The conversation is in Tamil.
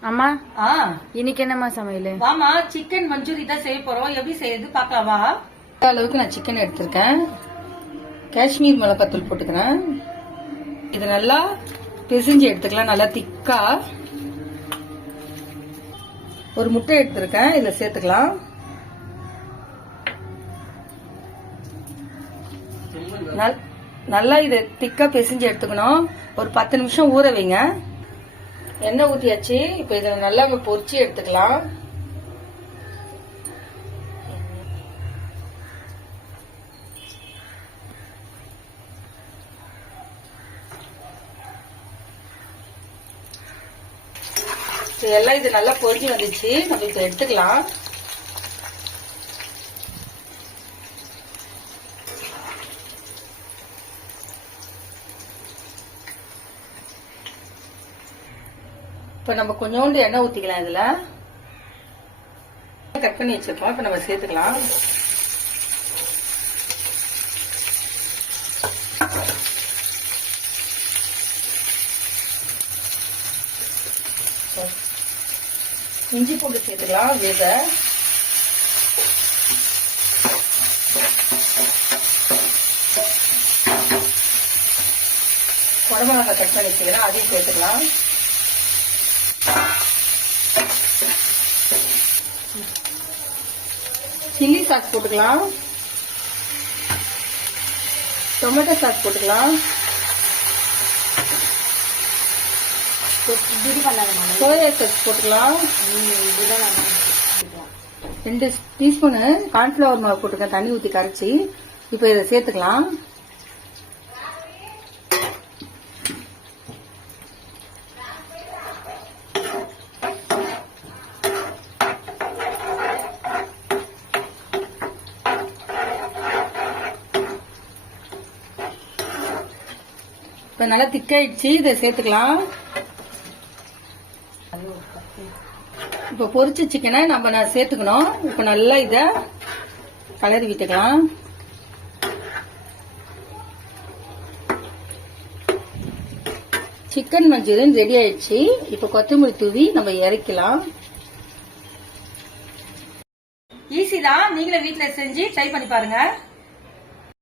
அம்மா ஆ. இன்னைக்கு என்னம்மா சமையல்? வாமா சிக்கன் மஞ்சூரி தான் செய்ய போறோம். எப்படி செய்யறது பாக்கலாமா அளவுக்கு நான் சிக்கன் எடுத்திருக்கேன். காஷ்மீர் மிளகாத்தூள் போட்டுக்கிறேன். இது நல்லா பிசிஞ்சு எடுத்துக்கலாம். நல்லா திக்கா. ஒரு முட்டை எடுத்திருக்கேன். இதுல சேர்த்துக்கலாம். நல்- நல்லா இதை திக்கா பிசிஞ்சு எடுத்துக்கணும். ஒரு பத்து நிமிஷம் ஊற வைங்க. எண்ணெய் ஊத்தியாச்சு? இப்ப இதை நல்லா பொறிச்சு பொரிச்சு எடுத்துக்கலாம். இப்ப எல்லாம் இது நல்லா பொரிஞ்சு வந்துச்சு. நம்ம இப்ப எடுத்துக்கலாம். இப்ப நம்ம கொஞ்சோண்டு எண்ணெய் ஊத்திக்கலாம் இதுல. கட் பண்ணி வச்சிருக்கோம். இப்ப நம்ம சேர்த்துக்கலாம். இஞ்சி பூண்டு சேர்த்துக்கலாம் வேக குடமிளகாய் கட் பண்ணி வச்சுக்கலாம் அதையும் சேர்த்துக்கலாம். சில்லி சாஸ் போட்டுக்கலாம். டொமேட்டோ சாஸ் போட்டுக்கலாம். சோயா சாஸ் போட்டுக்கலாம். ரெண்டு டீஸ்பூனு கார்ன்ஃபிளவர் மாவு போட்டுக்க தண்ணி ஊற்றி கரைச்சி. இப்போ இதை சேர்த்துக்கலாம். இப்போ நல்லா திக்காயிடுச்சு. இதை சேர்த்துக்கலாம். இப்போ பொரிச்ச சிக்கனை நம்ம நான் சேர்த்துக்கணும். இப்போ நல்லா இதை கலரி விட்டுக்கலாம். சிக்கன் மஞ்சூரியன் ரெடி ஆயிடுச்சு. இப்போ கொத்தமல்லி தூவி நம்ம இறக்கலாம். ஈஸி தான். நீங்களே வீட்டில் செஞ்சு ட்ரை பண்ணி பாருங்க.